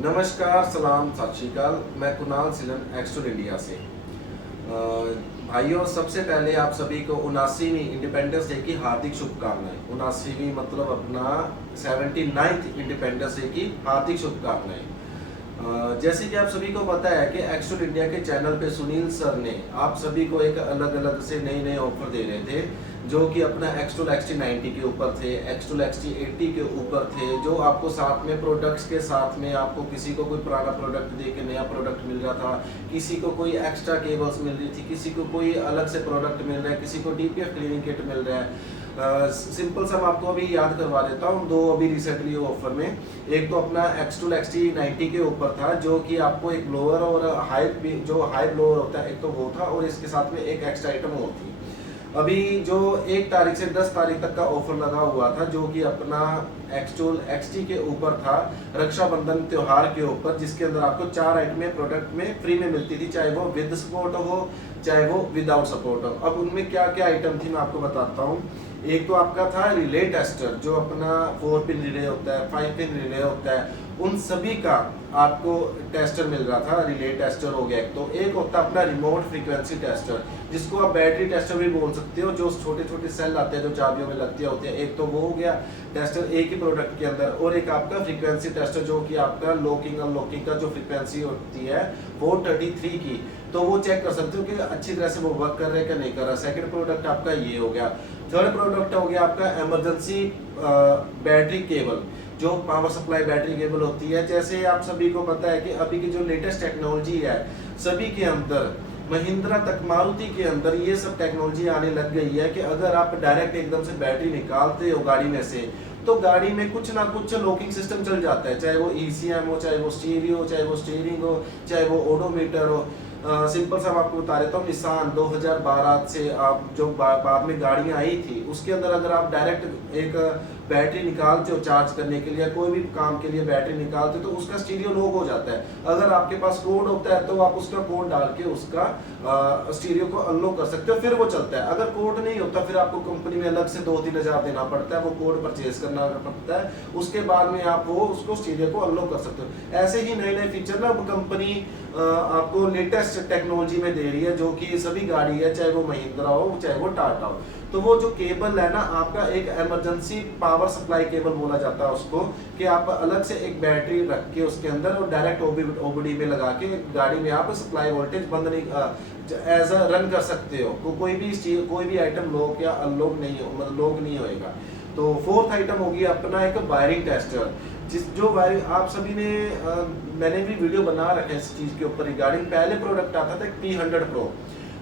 नमस्कार, सलाम, सत श्री अकाल। मैं कुणाल सिलन एक्सटूल इंडिया से। भाइयों, सबसे पहले आप सभी को 79वीं इंडिपेंडेंस डे की हार्दिक शुभकामनाएं। 79वीं मतलब अपना 79th इंडिपेंडेंस डे की हार्दिक शुभकामनाएं। जैसे कि आप सभी को पता है कि एक्सटूल इंडिया के चैनल पे सुनील सर ने आप सभी को एक अलग अलग से नए नए ऑफर दे रहे थे, जो कि अपना एक्सटूल XT90 के ऊपर थे, एक्सटूल XT80 के ऊपर थे, जो आपको साथ में प्रोडक्ट्स के साथ में आपको किसी को कोई पुराना प्रोडक्ट दे के नया प्रोडक्ट मिल रहा था, किसी को कोई एक्स्ट्रा केबल्स मिल रही थी, किसी को कोई अलग से प्रोडक्ट मिल रहा है, किसी को DPF क्लीनिंग किट मिल रहा है। सिंपल सा मैं आपको अभी याद करवा देता हूँ दो अभी रिसेंटली ऑफर में। एक तो अपना एक्सटूल XT90 के ऊपर था, जो कि आपको एक ब्लोअर और जो हाई ब्लोअर होता है एक तो वो था, और इसके साथ में एक एक्स्ट्रा आइटम और थी। अभी जो 1 तारीख से 10 तारीख तक का ऑफर लगा हुआ था, जो कि अपना एक्सटूल XT के ऊपर था, रक्षाबंधन त्योहार के ऊपर, जिसके अंदर आपको 4 आइटमें प्रोडक्ट में फ्री में मिलती थी, चाहे वो विद सपोर्ट हो चाहे वो विदाउट सपोर्ट हो। अब उनमें क्या क्या आइटम थी मैं आपको बताता हूँ। एक तो आपका था रिले टेस्टर, जो अपना 4 पिन रिले होता है, 5 पिन रिले होता है, उन सभी का आपको टेस्टर मिल रहा था। रिले टेस्टर हो गया एक। तो एक होता है अपना रिमोट फ्रीक्वेंसी टेस्टर, जिसको आप बैटरी टेस्टर भी बोल सकते हो, जो छोटे छोटे सेल आते हैं जो चाबियों में लगती होती है। एक तो वो हो गया टेस्टर एक ही प्रोडक्ट के अंदर, और एक आपका फ्रीक्वेंसी टेस्टर, जो कि आपका लॉकिंग अनलॉकिंग का जो फ्रीक्वेंसी होती है 433 की, तो वो चेक कर सकते हो कि अच्छी तरह से वो वर्क कर रहा है कि नहीं कर रहा। सेकंड प्रोडक्ट आपका ये हो गया। थर्ड प्रोडक्ट हो गया आपका इमरजेंसी बैटरी केबल, जो पावर सप्लाई बैटरी केबल होती है। जैसे आप सभी को पता है कि अभी की जो लेटेस्ट टेक्नोलॉजी है, सभी के अंदर महिंद्रा तक मारुति के अंदर ये सब टेक्नोलॉजी आने लग गई है कि अगर आप डायरेक्ट एकदम से बैटरी निकालते हो गाड़ी में से, तो गाड़ी में कुछ ना कुछ लॉकिंग सिस्टम चल जाता है, चाहे वो ECM हो, चाहे वो स्टीरियो हो, चाहे वो स्टीयरिंग हो, चाहे वो ओडोमीटर हो। सिंपल सा मैं आपको बता देता हूँ। निसान 2012 से आप जो बाद में गाड़ियाँ आई थी, उसके अंदर अगर आप डायरेक्ट एक बैटरी निकालते हो चार्ज करने के लिए, कोई भी काम के लिए बैटरी निकालते हो, तो उसका स्टीरियो लॉक हो जाता है। अगर आपके पास कोड होता है तो आप उसका कोड डाल के उसका स्टीरियो को अनलॉक कर सकते हो, फिर वो चलता है। अगर कोड नहीं होता, फिर आपको कंपनी में अलग से 2-3 हज़ार देना पड़ता है, वो कोड परचेज करना पड़ता है, उसके बाद में आप वो उसको स्टीरियो को अनलॉक कर सकते हो। ऐसे ही नए नए फीचर ना कंपनी आपको लेटेस्ट टेक्नोलॉजी में दे रही है, जो कि सभी गाड़ी है, चाहे वो महिंद्रा हो चाहे वो टाटा हो। तो वो जो केबल है ना आपका, एक इमरजेंसी पावर सप्लाई केबल बोला जाता है उसको, कि आप अलग से एक बैटरी रख के उसके अंदर और डायरेक्ट OBD में लगा के गाड़ी में आप सप्लाई वोल्टेज बंद नहीं एज अ रन कर सकते हो। तो कोई भी आइटम लॉक या अनलॉक नहीं हो, मतलब लॉक नहीं होएगा। तो फोर्थ आइटम होगी अपना एक वायरिंग टेस्टर, जो वायरिंग आप सभी ने मैंने भी वीडियो बना रखे इस चीज के ऊपर रिगार्डिंग। पहले प्रोडक्ट आता था P100 Pro,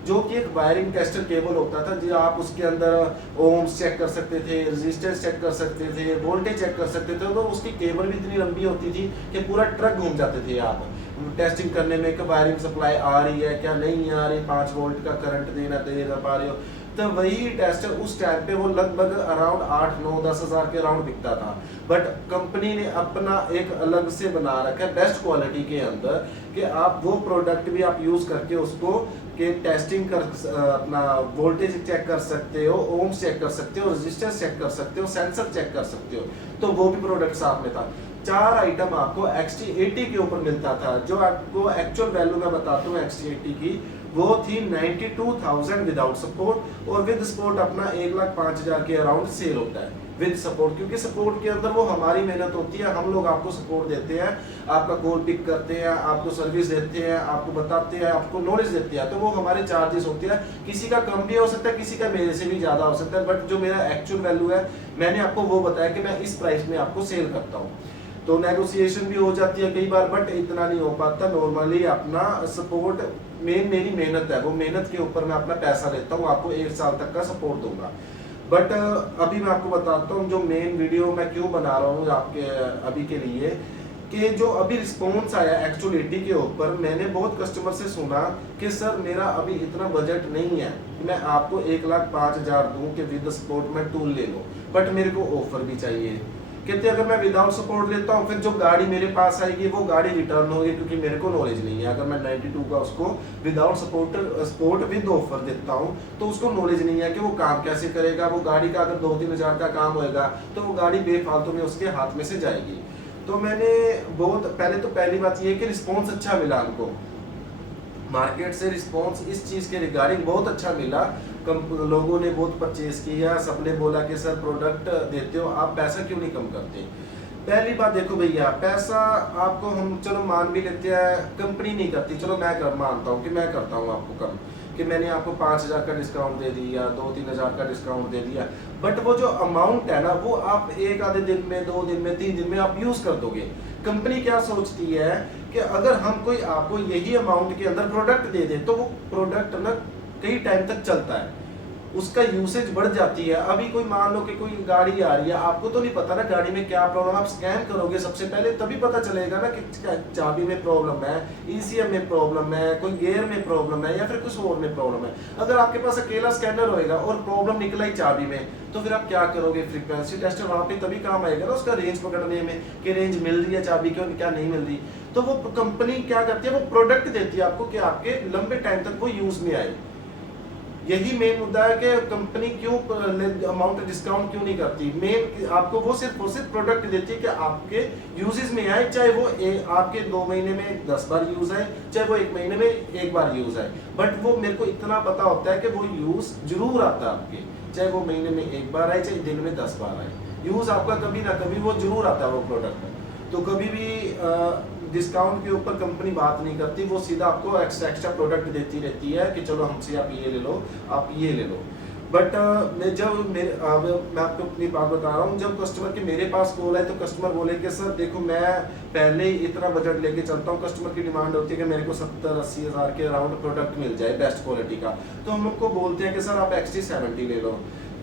जो कि एक वायरिंग टेस्टर केबल होता था, जो आप उसके अंदर ओम्स चेक कर सकते थे, रेजिस्टेंस चेक कर सकते थे, वोल्टेज चेक कर सकते थे। तो उसकी केबल भी इतनी लंबी होती थी कि पूरा ट्रक घूम जाते थे आप टेस्टिंग करने में कि वायरिंग सप्लाई आ रही है क्या नहीं आ रही, 5 वोल्ट का करंट दे ना पा रहे हो। तो वही टेस्टर उस टाइम पे वो लगभग अराउंड 8-9-10 हज़ार के अराउंड बिकता था। बट कंपनी ने अपना एक अलग से बना रखा है बेस्ट क्वालिटी के अंदर, कि आप वो प्रोडक्ट भी आप यूज करके उसको के टेस्टिंग कर अपना वोल्टेज चेक कर सकते हो, ओम्स चेक कर सकते हो, रेजिस्टेंस चेक कर सकते हो, सेंसर चेक कर सकते हो। तो वो भी प्रोडक्ट साथ में था। 4 आइटम आपको XT80 के ऊपर मिलता था। जो आपको एक्चुअल वैल्यू मैं बताता हूँ XT80 की, वो थी 92,000 विदाउट सपोर्ट, और विद सपोर्ट अपना 1,05,000 के अराउंड सेल होता है विद सपोर्ट। क्योंकि सपोर्ट के अंदर वो हमारी मेहनत होती है, हम लोग आपको सपोर्ट देते हैं, आपका कॉल पिक करते हैं, आपको सर्विस देते हैं, आपको बताते हैं, आपको नॉलेज देते हैं। तो वो हमारे चार्जेस होते हैं, किसी का कम भी हो सकता है, किसी का मेरे से भी ज्यादा हो सकता है। बट जो मेरा एक्चुअल वैल्यू है, मैंने आपको वो बताया कि मैं इस प्राइस में आपको सेल करता हूँ। तो नेगोशिएशन भी हो जाती है कई बार, बट इतना नहीं हो पाता। नॉर्मली अपना सपोर्ट मेरी मेहनत है, वो मेहनत के ऊपर मैं अपना पैसा लेता हूँ, आपको 1 साल तक का सपोर्ट दूंगा। बट अभी मैं आपको बताता हूँ जो मेन वीडियो मैं क्यों बना रहा हूँ आपके अभी के लिए, कि जो अभी रिस्पॉन्स आया एक्चुअल 80 के ऊपर, मैंने बहुत कस्टमर से सुना कि सर मेरा अभी इतना बजट नहीं है, मैं आपको 1,05,000 दूं कि विद सपोर्ट में टूल ले लो, बट मेरे को ऑफर भी चाहिए। कहते अगर मैं विदाउट सपोर्ट लेता हूँ, फिर जो गाड़ी मेरे पास आएगी वो गाड़ी रिटर्न होगी, क्योंकि मेरे को नॉलेज नहीं है। अगर मैं 92 का उसको विदाउट सपोर्ट विद ऑफर देता हूँ, तो उसको नॉलेज नहीं है कि वो काम कैसे करेगा। वो गाड़ी का अगर 2-3 हज़ार का काम होएगा, तो वो गाड़ी बेफालतू में उसके हाथ में से जाएगी। तो मैंने बहुत पहले तो पहली बात ये है कि रिस्पॉन्स अच्छा मिला हमको, मार्केट से रिस्पॉन्स इस चीज़ के रिगार्डिंग बहुत अच्छा मिला। लोगों ने बहुत परचेज किया, सबने बोला कि सर प्रोडक्ट देते हो आप, पैसा क्यों नहीं कम करते। पहली बात देखो भैया, पैसा आपको हम चलो मान भी लेते हैं, कंपनी नहीं करती, चलो मैं मानता हूँ कि मैं करता हूँ आपको कम, कि मैंने आपको 5,000 का डिस्काउंट दे दिया, 2-3 हज़ार का डिस्काउंट दे दिया, बट वो जो अमाउंट है ना वो आप एक आधे दिन में, 2 दिन में, 3 दिन में आप यूज कर दोगे। कंपनी क्या सोचती है कि अगर हम कोई आपको यही अमाउंट के अंदर प्रोडक्ट दे दे तो वो प्रोडक्ट ना कई टाइम तक चलता है, उसका यूसेज बढ़ जाती है। अभी कोई मान लो कि कोई गाड़ी आ रही है, आपको तो नहीं पता ना गाड़ी में क्या प्रॉब्लम, आप स्कैन करोगे सबसे पहले तभी पता चलेगा ना कि चाबी में प्रॉब्लम है, ईसीएम में प्रॉब्लम है, कोई गियर में प्रॉब्लम है या फिर कुछ और में प्रॉब्लम है। अगर आपके पास अकेला स्कैनर होएगा और प्रॉब्लम निकला ही चाबी में, तो फिर आप क्या करोगे, फ्रीक्वेंसी टेस्टर वहां पे तभी काम आएगा ना उसका रेंज पकड़ने में, कि रेंज मिल रही है चाबी क्यों क्या नहीं मिल रही। तो वो कंपनी क्या करती है, वो प्रोडक्ट देती है आपको कि आपके लंबे टाइम तक वो यूज में आए। यही मेन मुद्दा है कि कंपनी क्यों अमाउंट डिस्काउंट क्यों नहीं करती। मेन आपको वो सिर्फ प्रोडक्ट देती है कि आपके यूजेस में आए, चाहे वो आपके 2 महीने में 10 बार यूज आए, चाहे वो 1 महीने में 1 बार यूज आए, बट वो मेरे को इतना पता होता है कि वो यूज जरूर आता है आपके, चाहे वो महीने में 1 बार आए, चाहे दिन में 10 बार आए, यूज आपका कभी ना कभी वो जरूर आता है वो प्रोडक्ट। तो कभी भी डिस्काउंट के ऊपर कंपनी बात नहीं करती, वो सीधा आपको एक्स्ट्रा प्रोडक्ट देती रहती है कि चलो हमसे आप ये ले लो, आप ये ले लो। बट मैं आपको अपनी बात बता रहा हूँ, जब कस्टमर के मेरे पास कॉल है तो कस्टमर बोले कि सर देखो मैं पहले ही इतना बजट लेके चलता हूँ, कस्टमर की डिमांड होती है कि मेरे को 70-80 हज़ार के अराउंड प्रोडक्ट मिल जाए बेस्ट क्वालिटी का, तो हम उनको बोलते हैं कि सर आप XT70 ले लो।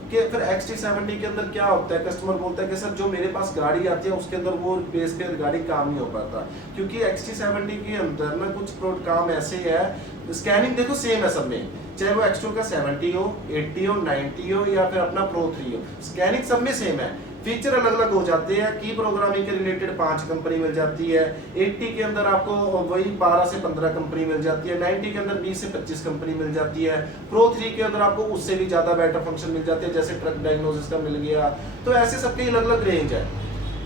कि फिर XT70 के अंदर क्या होता है, कस्टमर बोलता है कि सर जो मेरे पास गाड़ी आती है उसके अंदर वो बेस पे गाड़ी काम नहीं हो पाता, क्योंकि XT70 के अंदर ना कुछ काम ऐसे है, स्कैनिंग देखो सेम है सब में, चाहे वो X2 का 70 हो, 80 हो, 90 हो या फिर अपना Pro 3 हो, स्कैनिंग सब में सेम है, फीचर अलग अलग हो जाते हैं। की प्रोग्रामिंग के रिलेटेड 5 कंपनी मिल जाती है, 80 के अंदर आपको वही 12 से 15 कंपनी मिल जाती है, 90 के अंदर 20 से 25 कंपनी मिल जाती है, Pro 3 के अंदर आपको उससे भी ज्यादा बेटर फंक्शन मिल जाते हैं, जैसे ट्रक डायग्नोसिस का मिल गया। तो ऐसे सबके अलग अलग रेंज है,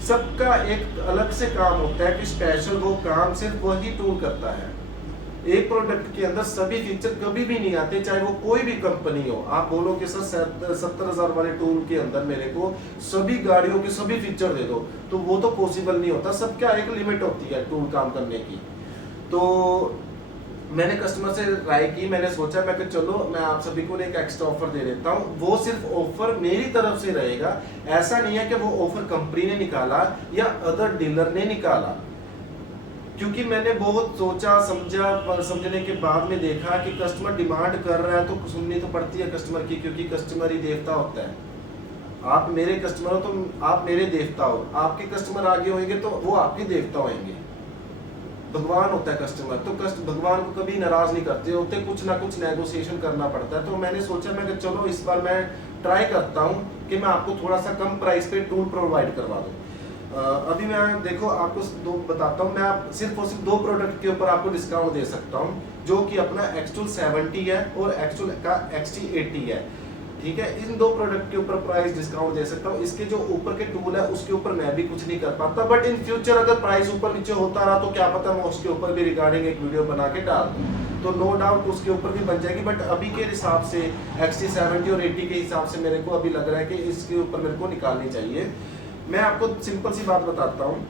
सबका एक अलग से काम होता है कि स्पेशल वो काम सिर्फ वही टूल करता है। एक प्रोडक्ट के अंदर सभी फीचर कभी भी नहीं आते, चाहे वो कोई भी कंपनी हो। आप बोलो कि सर 70,000 वाले टूल के अंदर मेरे को सभी गाड़ियों के सभी फीचर दे दो, तो वो तो पॉसिबल नहीं होता, सबका एक लिमिट होती है टूल काम करने की। तो मैंने कस्टमर से राय की, मैंने सोचा मैं कि चलो मैं आप सभी को एक एक्स्ट्रा ऑफर दे देता हूँ। वो सिर्फ ऑफर मेरी तरफ से रहेगा, ऐसा नहीं है कि वो ऑफर कंपनी ने निकाला या अदर डीलर ने निकाला, क्योंकि मैंने बहुत सोचा समझा, समझने के बाद में देखा कि कस्टमर डिमांड कर रहा है तो सुननी तो पड़ती है कस्टमर की, क्योंकि कस्टमर ही देवता होता है। आप मेरे कस्टमर हो तो आप मेरे देवता हो, आपके कस्टमर आगे होंगे तो वो आपके देवता होंगे। भगवान होता है कस्टमर, तो भगवान को कभी नाराज नहीं करते होते, कुछ ना कुछ नेगोशिएशन करना पड़ता है। तो मैंने सोचा मैं कि चलो इस बार मैं ट्राई करता हूँ कि मैं आपको थोड़ा सा कम प्राइस पे टूल प्रोवाइड करवा दूँ। अभी मैं देखो आपको दो बताता हूँ, मैं सिर्फ और सिर्फ 2 प्रोडक्ट के ऊपर आपको डिस्काउंट दे सकता हूँ, जो कि अपना XT70 है और XT का XT80 है, ठीक है। इन 2 प्रोडक्ट के ऊपर प्राइस डिस्काउंट दे सकता हूँ। इसके जो ऊपर के टूल है उसके ऊपर मैं भी कुछ नहीं कर पाता, बट इन फ्यूचर अगर प्राइस ऊपर नीचे होता रहा तो क्या पता मैं उसके ऊपर भी रिगार्डिंग एक वीडियो बना के डाल दूँ, तो नो डाउट उसके ऊपर भी बन जाएगी। बट अभी के हिसाब से XT70 और 80 के हिसाब से मेरे को अभी लग रहा है कि इसके ऊपर मेरे को निकालनी चाहिए। मैं आपको सिंपल सी बात बताता हूँ,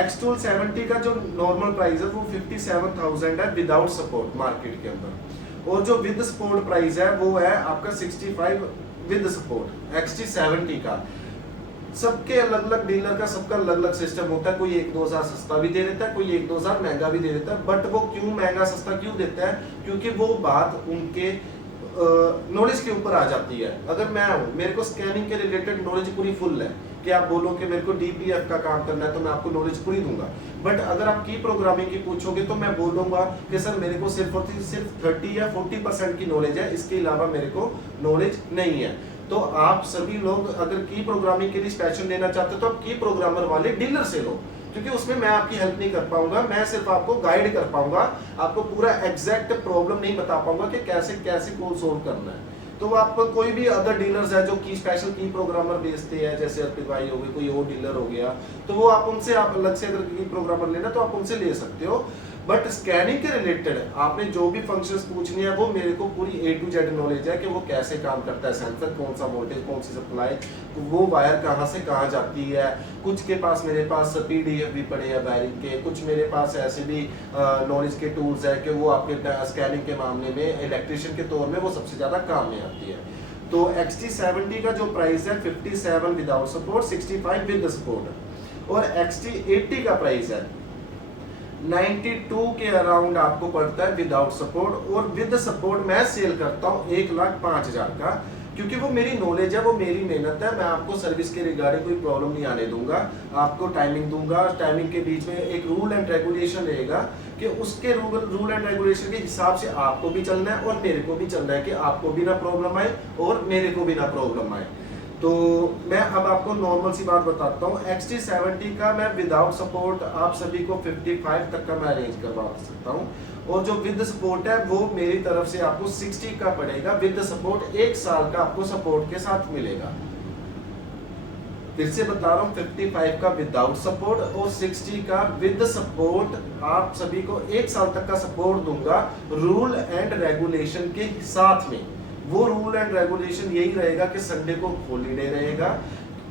XT70 का जो नॉर्मल प्राइस है वो 57,000 है विदाउट सपोर्ट मार्केट के अंदर, और जो विद सपोर्ट प्राइस है वो है आपका 65 विद सपोर्ट XT70 का। सबके अलग अलग डीलर का सबका अलग अलग सिस्टम होता है, कोई 1-2 हज़ार सस्ता भी दे देता है, कोई 1-2 हज़ार महंगा भी दे देता है। बट वो क्यों महंगा सस्ता क्यों देता है, क्योंकि वो बात उनके नॉलेज के ऊपर आ जाती है। अगर मैं हूँ, मेरे को स्कैनिंग के रिलेटेड नॉलेज पूरी फुल है, कि आप बोलो कि मेरे को DPF का काम करना है तो मैं आपको नॉलेज पूरी दूंगा। बट अगर आप की प्रोग्रामिंग की पूछोगे तो मैं बोलूंगा कि सर मेरे को सिर्फ 30 या 40% की नॉलेज है, इसके अलावा मेरे को नॉलेज नहीं है। तो आप सभी लोग अगर की प्रोग्रामिंग के लिए स्पेशल लेना चाहते हो तो आप की प्रोग्रामर वाले डीलर से लो, क्योंकि उसमें मैं आपकी हेल्प नहीं कर पाऊंगा, मैं सिर्फ आपको गाइड कर पाऊंगा, आपको पूरा एग्जैक्ट प्रॉब्लम नहीं बता पाऊंगा कि कैसे कैसे कोड सोल्व करना है। तो वो आप कोई भी अदर डीलर्स है जो की स्पेशल की प्रोग्रामर बेचते हैं, जैसे अर्पित भाई हो गए, कोई और डीलर हो गया, तो वो आप उनसे, आप अलग से अगर की प्रोग्रामर लेना तो आप उनसे ले सकते हो। बट स्कैनिंग के रिलेटेड आपने जो भी फंक्शंस पूछनी है वो मेरे को पूरी A to Z नॉलेज है कि वो कैसे काम करता है, सेंसर कौन सा वोल्टेज, कौन सी सप्लाई, वो वायर कहाँ से कहाँ जाती है। कुछ के पास मेरे पास PDF भी पड़े हैं वायरिंग के, कुछ मेरे पास ऐसे भी नॉलेज के टूल्स है कि वो आपके स्कैनिंग के मामले में इलेक्ट्रिशियन के तौर में वो सबसे ज़्यादा काम में आती है। तो XT70 का जो प्राइस है 57 विदाउट सपोर्ट, 65 विद सपोर्ट, और XT80 का प्राइस है 92 के अराउंड आपको पड़ता है विदाउट सपोर्ट, और विद सपोर्ट मैं सेल करता हूँ 1,05,000 का, क्योंकि वो मेरी नॉलेज है, वो मेरी मेहनत है। मैं आपको सर्विस के रिगार्डिंग कोई प्रॉब्लम नहीं आने दूंगा, आपको टाइमिंग दूंगा। टाइमिंग के बीच में एक रूल एंड रेगुलेशन रहेगा कि उसके रूल एंड रेगुलेशन के हिसाब से आपको भी चलना है और मेरे को भी चलना है, कि आपको भी ना प्रॉब्लम आए और मेरे को भी ना प्रॉब्लम आए। तो मैं अब आपको नॉर्मल सी बात बताता हूँ। XT70 का मैं विदाउट सपोर्ट आप सभी को 55 तक का मैं अरेंज करवा सकता हूँ, और जो विद सपोर्ट है वो मेरी तरफ से आपको 60 का पड़ेगा विद सपोर्ट, 1 साल का आपको सपोर्ट के साथ मिलेगा। फिर से बता रहा हूँ, 55 का विदाउट सपोर्ट और 60 का विद सपोर्ट, आप सभी को 1 साल तक का सपोर्ट दूंगा रूल एंड रेगुलेशन के साथ में। वो रूल एंड रेगुलेशन यही रहेगा कि संडे को हॉलीडे रहेगा,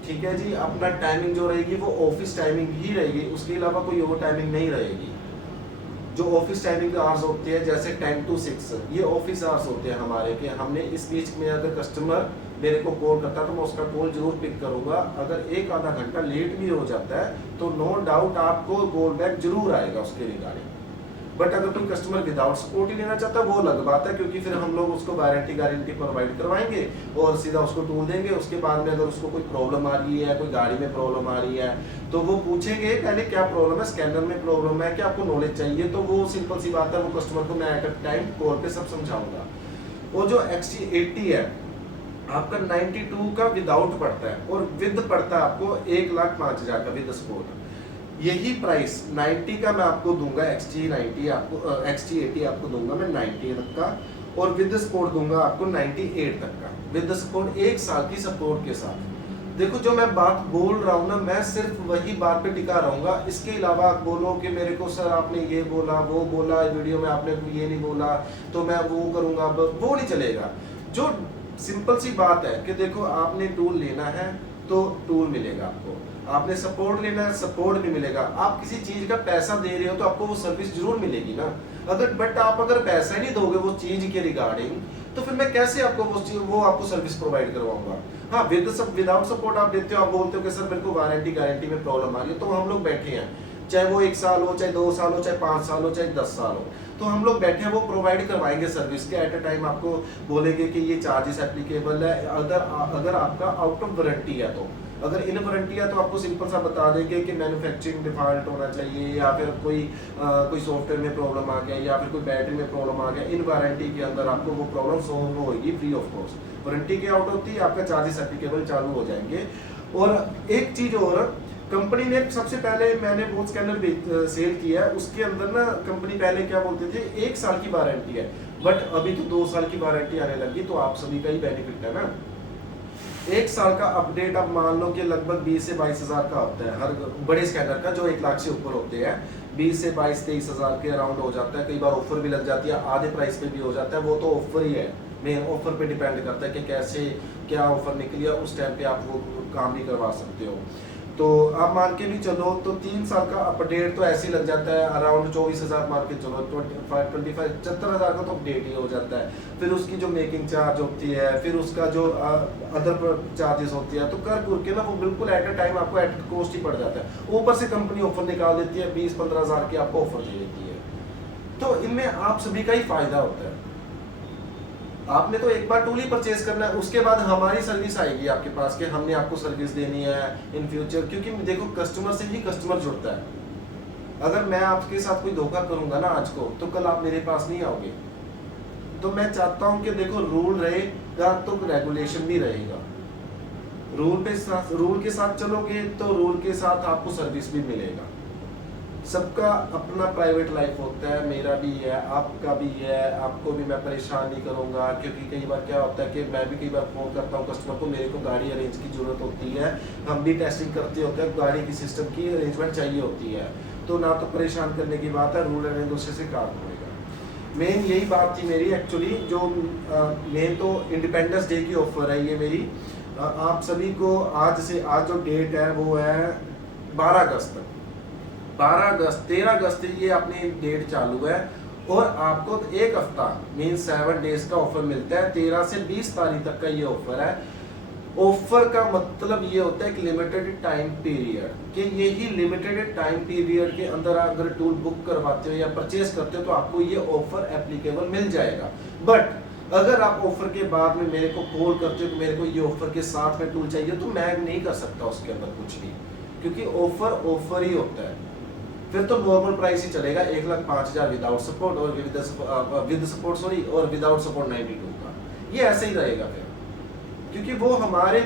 ठीक है जी। अपना टाइमिंग जो रहेगी वो ऑफिस टाइमिंग ही रहेगी, उसके अलावा कोई और टाइमिंग नहीं रहेगी। जो ऑफिस टाइमिंग आवर्स होते हैं जैसे 10 to 6, ये ऑफिस आवर्स होते हैं हमारे, कि हमने इस बीच में अगर कस्टमर मेरे को कॉल करता है तो मैं उसका कॉल जरूर पिक करूंगा। अगर 1 आधा घंटा लेट भी हो जाता है तो नो डाउट आपको कॉल बैक जरूर आएगा उसके रिगार्डिंग। बट अगर कोई कस्टमर विदाउट सपोर्ट ही लेना चाहता है वो अलग बात है, क्योंकि फिर हम लोग उसको वारंटी गारंटी प्रोवाइड करवाएंगे और सीधा उसको टूल देंगे। उसके बाद में अगर उसको कोई प्रॉब्लम आ रही है, कोई गाड़ी में प्रॉब्लम आ रही है, तो वो पूछेंगे पहले क्या प्रॉब्लम है, स्कैनर में प्रॉब्लम है, क्या आपको नॉलेज चाहिए, तो वो सिंपल सी बात है, वो कस्टमर को मैं एट अ टाइम कॉल पे सब समझाऊंगा। और जो XT80 है आपका 92 का विदाउट पड़ता है और विद पड़ता है आपको 1,05,000 का विद सपोर्ट। यही प्राइस 90 का मैं आपको दूंगा, XT80 आपको दूंगा मैं 90 तक का, और विद सपोर्ट दूंगा आपको 98 तक का विद सपोर्ट, 1 साल की सपोर्ट के साथ। देखो जो मैं बात बोल रहा हूँ ना, मैं सिर्फ वही बात पे टिका रहूंगा। इसके अलावा आप बोलो कि मेरे को सर आपने ये बोला, वो बोला, वीडियो में आपने ये नहीं बोला तो मैं वो करूंगा, वो नहीं चलेगा। जो सिंपल सी बात है कि देखो आपने टूल लेना है तो टूल मिलेगा आपको, आपने सपोर्ट लेना है सपोर्ट भी मिलेगा। आप किसी चीज का पैसा दे रहे हो तो आपको वो सर्विस जरूर मिलेगी ना। बट आप अगर पैसा नहीं दोगे वो चीज के रिगार्डिंग, तो फिर मैं कैसे आपको वो आपको सर्विस प्रोवाइड करवाऊंगा। हाँ, विदाउट सपोर्ट आप देते हो, आप बोलते हो कि सर मेरे को वारंटी गारंटी में प्रॉब्लम आ रही है, तो हम लोग बैठे हैं, चाहे वो 1 साल हो, चाहे 2 साल हो, चाहे 5 साल हो, चाहे 10 साल हो, तो हम लोग बैठे हैं, वो प्रोवाइड करवाएंगे सर्विस के। एट अ टाइम आपको बोलेंगे कि ये चार्जेस एप्लीकेबल है। अगर आपका आउट ऑफ वारंटी है, तो अगर इन वारंटी है तो आपको सिंपल सा बता देंगे कि मैन्युफैक्चरिंग डिफॉल्ट होना चाहिए, या फिर कोई सॉफ्टवेयर में प्रॉब्लम आ गया, या फिर कोई बैटरी में प्रॉब्लम आ गया। इन वारंटी के अंदर आपको वो प्रॉब्लम सोल्व होगी फ्री ऑफ कॉस्ट। वारंटी के आउट होती है आपका चार्जेस एप्लीकेबल चालू हो जाएंगे। और एक चीज और, कंपनी ने सबसे पहले मैंने बहुत स्कैनर सेल किया है, उसके अंदर ना कंपनी पहले क्या बोलते थे 1 साल की वारंटी है, बट अभी तो 2 साल की वारंटी आने लगी, तो आप सभी का ही बेनिफिट है ना। 1 साल का अपडेट आप मान लो कि लगभग 20 से 22 हजार का होता है हर बड़े स्कैनर का, जो 1 लाख से ऊपर होते हैं 20 से 22-23 हजार के अराउंड हो जाता है। कई बार ऑफर भी लग जाती है, आधे प्राइस पे भी हो जाता है, वो तो ऑफर ही है, मेन ऑफर पे डिपेंड करता है कि कैसे क्या ऑफर निकली है, उस टाइम पे आप वो काम भी करवा सकते हो। तो आप मान के भी चलो तो 3 साल का अपडेट तो ऐसे ही लग जाता है अराउंड 24,000 मान के चलो, 25 75,000 का तो अपडेट ही हो जाता है। फिर उसकी जो मेकिंग चार्ज होती है, फिर उसका जो अदर चार्जेस होती है, तो कर के ना वो बिल्कुल एट अ टाइम आपको एट कॉस्ट ही पड़ जाता है। ऊपर से कंपनी ऑफर निकाल देती है, 20-15 हजार की आपको ऑफर दे देती है, तो इनमें आप सभी का ही फायदा होता है। आपने तो एक बार टूल ही परचेज करना है, उसके बाद हमारी सर्विस आएगी आपके पास कि हमने आपको सर्विस देनी है इन फ्यूचर। क्योंकि देखो कस्टमर से ही कस्टमर जुड़ता है। अगर मैं आपके साथ कोई धोखा करूंगा ना आज को, तो कल आप मेरे पास नहीं आओगे। तो मैं चाहता हूं कि देखो रूल रहेगा तो रेगुलेशन भी रहेगा। रूल के साथ चलोगे तो रूल के साथ आपको सर्विस भी मिलेगा। सबका अपना प्राइवेट लाइफ होता है, मेरा भी है, आपका भी है, आपको भी मैं परेशान नहीं करूंगा, क्योंकि कई बार क्या होता है कि मैं भी कई बार फ़ोन करता हूँ कस्टमर को, मेरे को गाड़ी अरेंज की ज़रूरत होती है, हम भी टेस्टिंग करते होते हैं, गाड़ी की सिस्टम की अरेंजमेंट चाहिए होती है, तो ना तो परेशान करने की बात है, रूल एंड रेगुलेशन से काम होगा। मेन यही बात थी मेरी एक्चुअली, जो मेन तो इंडिपेंडेंस डे की ऑफर है ये मेरी। आप सभी को आज जो डेट है वो है 12 अगस्त, 13 अगस्त ये अपनी डेट चालू है, और आपको एक हफ्ता मीन 7 डेज का ऑफर मिलता है। 13 से 20 तारीख तक का ये ऑफर है। ऑफर का मतलब ये होता है कि लिमिटेड टाइम पीरियड, कि यही लिमिटेड टाइम पीरियड के अंदर अगर टूल बुक करवाते हो या परचेस करते हो तो आपको ये ऑफर एप्लीकेबल मिल जाएगा। बट अगर आप ऑफर के बाद में मेरे को कॉल करते हो कि मेरे को ये ऑफर के साथ में टूल चाहिए, तो मैं नहीं कर सकता उसके अंदर कुछ भी, क्योंकि ऑफर ही होता है। फिर तो नॉर्मल प्राइस ही चलेगा, 1,05,000 विदाउट सपोर्ट और विद सपोर्ट सॉरी, और विदाउट सपोर्ट 92 का, ये ऐसे ही रहेगा फिर, क्योंकि वो हमारे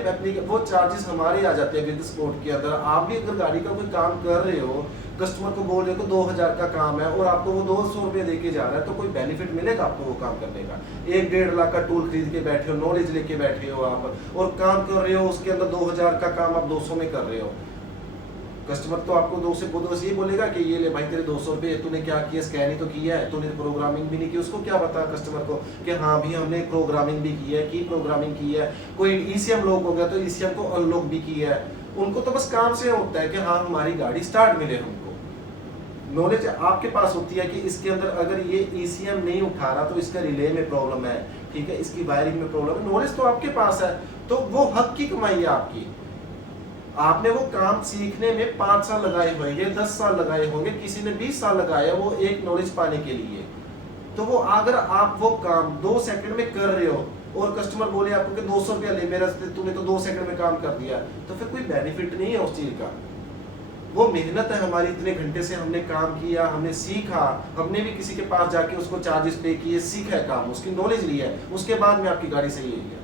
वो चार्जेस हमारे आ जाते हैं विद सपोर्ट के अंदर। आप भी अगर गाड़ी का कोई काम कर रहे हो, कस्टमर को बोल रहे हो 2,000 का काम है और आपको वो 200 रुपये देके जा रहा है, तो कोई बेनिफिट मिलेगा आपको वो काम करने का? 1-1.5 लाख का टूल खरीद के बैठे हो, नॉलेज लेके बैठे हो आप, और काम कर रहे हो, उसके अंदर 2,000 का काम आप 200 में कर रहे हो। कस्टमर तो आपको 2 बस ये बोलेगा कि ये ले भाई तेरे 200 रुपये, तूने क्या किया, स्कैन ही तो किया है, तूने प्रोग्रामिंग भी नहीं की। उसको क्या बता कस्टमर को कि हाँ भी हमने प्रोग्रामिंग भी की है, प्रोग्रामिंग की है। कोई ईसीएम लॉक हो गया तो ईसीएम को अनलॉक भी किया है। उनको तो बस काम से होता है कि हाँ हमारी गाड़ी स्टार्ट मिले हमको। नॉलेज आपके पास होती है कि इसके अंदर अगर ये ईसीएम नहीं उठा रहा तो इसका रिले में प्रॉब्लम है, ठीक है, इसकी वायरिंग में प्रॉब्लम है। नॉलेज तो आपके पास है, तो वो हक की कमाई है आपकी। आपने वो काम सीखने में 5 साल लगाए होंगे, 10 साल लगाए होंगे, किसी ने 20 साल लगाया वो एक नॉलेज पाने के लिए। तो वो अगर आप वो काम 2 सेकंड में कर रहे हो और कस्टमर बोले आपको कि 200 रुपया ले मेरा, तूने तो 2 सेकंड में काम कर दिया, तो फिर कोई बेनिफिट नहीं है उस चीज का। वो मेहनत है हमारी, इतने घंटे से हमने काम किया, हमने सीखा, हमने भी किसी के पास जाके उसको चार्जेस पे किए, सीखा है काम, उसकी नॉलेज ली है, उसके बाद में आपकी गाड़ी सही हुई है।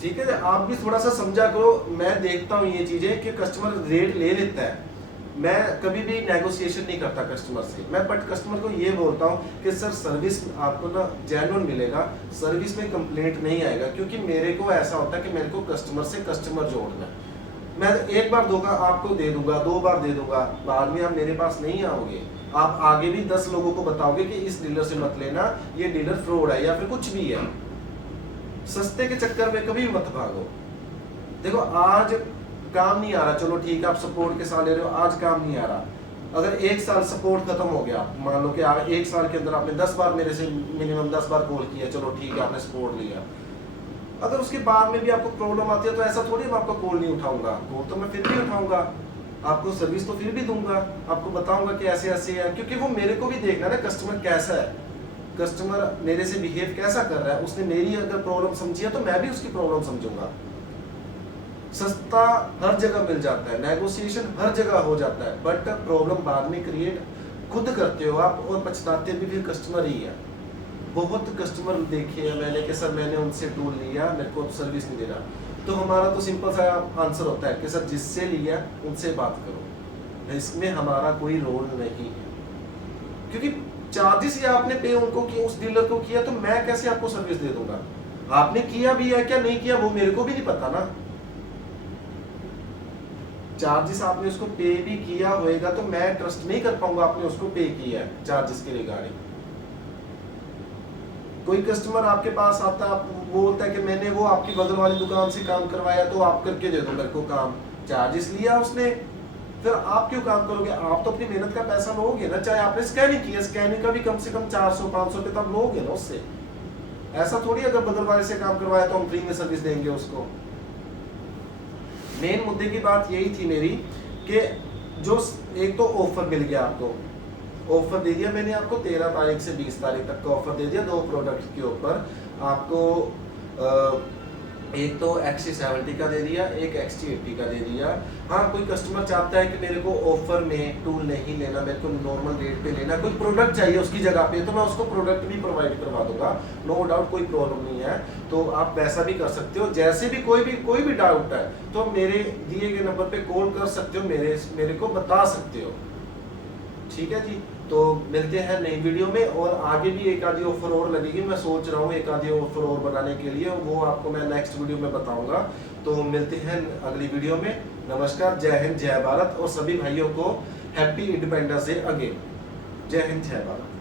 ठीक है, आप भी थोड़ा सा समझा करो। मैं देखता हूँ ये चीजें कि कस्टमर रेट ले लेता है, मैं कभी भी नेगोशिएशन नहीं करता कस्टमर से। मैं बट कस्टमर को ये बोलता हूँ कि सर सर्विस आपको ना जेन्युइन मिलेगा, सर्विस में कंप्लेंट नहीं आएगा, क्योंकि मेरे को ऐसा होता है कि मेरे को कस्टमर से कस्टमर जोड़ना है। मैं एक बार धोखा आपको दे दूंगा, 2 बार दे दूंगा, बाद में आप मेरे पास नहीं आओगे, आप आगे भी 10 लोगों को बताओगे कि इस डीलर से मत लेना, ये डीलर फ्रॉड है या फिर कुछ भी है। सस्ते के चक्कर में कभी मत भागो। देखो आज काम नहीं आ रहा, चलो ठीक है आप सपोर्ट के साथ ले रहे हो, आज काम नहीं आ रहा, अगर 1 साल सपोर्ट खत्म हो गया, मान लो कि 1 साल के अंदर आपने 10 बार मेरे से मिनिमम 10 बार कॉल किया, चलो ठीक है आपने सपोर्ट लिया, अगर उसके बाद में भी आपको प्रॉब्लम आती है तो ऐसा थोड़ी मैं आपका कॉल नहीं उठाऊंगा, कॉल तो मैं फिर भी उठाऊंगा, आपको सर्विस तो फिर भी दूंगा, आपको बताऊंगा कि ऐसे ऐसे है, क्योंकि वो मेरे को भी देखना है ना कस्टमर कैसा है, कस्टमर मेरे से बिहेव कैसा कर रहा है। उसने मेरी अगर प्रॉब्लम समझी है तो मैं भी उसकी प्रॉब्लम समझूंगा। सस्ता हर जगह मिल जाता है, नेगोशिएशन हर जगह हो जाता है, बट प्रॉब्लम बाद में क्रिएट खुद करते हो आप, और पछताते भी फिर कस्टमर ही है। बहुत कस्टमर देखे हैं मैंने कि सर मैंने उनसे टूल लिया, मेरे को सर्विस नहीं दे रहा, तो हमारा तो सिंपल सा आंसर होता है कि सर जिससे लिया उनसे बात करो, इसमें हमारा कोई रोल नहीं है, क्योंकि चार्जेस या आपने पे उनको किया, उस डीलर को किया, तो मैं कैसे आपको सर्विस दे दूंगा? आपने किया भी है क्या नहीं किया वो मेरे को भी नहीं पता ना। चार्जेस आपने उसको पे भी किया होएगा तो मैं ट्रस्ट नहीं कर पाऊंगा आपने उसको पे किया है चार्जेस के रिगार्डिंग। कोई कस्टमर आपके पास आता है, वो बोलता है कि मैंने वो आपकी बगल वाली दुकान से काम करवाया तो आप करके दे दो मेरे को काम, चार्जेस लिया उसने, फिर आप क्यों काम करोगे? आप तो अपनी मेहनत का पैसा लोगे ना, चाहे आपने स्कैनिंग किया, स्कैनिंग का भी कम से कम 400-500 रुपये तो आप लोगे ना उससे। ऐसा थोड़ी अगर बगल वाले से काम करवाया तो हम फ्री में सर्विस देंगे उसको। मेन मुद्दे की बात यही थी मेरी कि जो एक तो ऑफर मिल गया आपको, ऑफर दे दिया मैंने आपको 13 तारीख से 20 तारीख तक का ऑफर दे दिया 2 प्रोडक्ट के ऊपर। आपको एक तो XC70 का दे दिया, एक XT80 का दे दिया। हाँ, कोई कस्टमर चाहता है कि मेरे को ऑफर में टूल नहीं लेना, मेरे को नॉर्मल रेट पे लेना, कोई प्रोडक्ट चाहिए उसकी जगह पे, तो मैं उसको प्रोडक्ट भी प्रोवाइड करवा दूंगा, नो डाउट, कोई प्रॉब्लम नहीं है। तो आप वैसा भी कर सकते हो। जैसे भी कोई भी डाउट है तो मेरे दिए गए नंबर पे कॉल कर सकते हो, मेरे को बता सकते हो। ठीक है जी। तो मिलते हैं नई वीडियो में, और आगे भी एक आधी ऑफर और लगेगी, मैं सोच रहा हूँ एक आधी ऑफर और बनाने के लिए, वो आपको मैं नेक्स्ट वीडियो में बताऊंगा। तो मिलते हैं अगली वीडियो में। नमस्कार, जय हिंद, जय भारत, और सभी भाइयों को हैप्पी इंडिपेंडेंस डे अगेन। जय हिंद, जय भारत।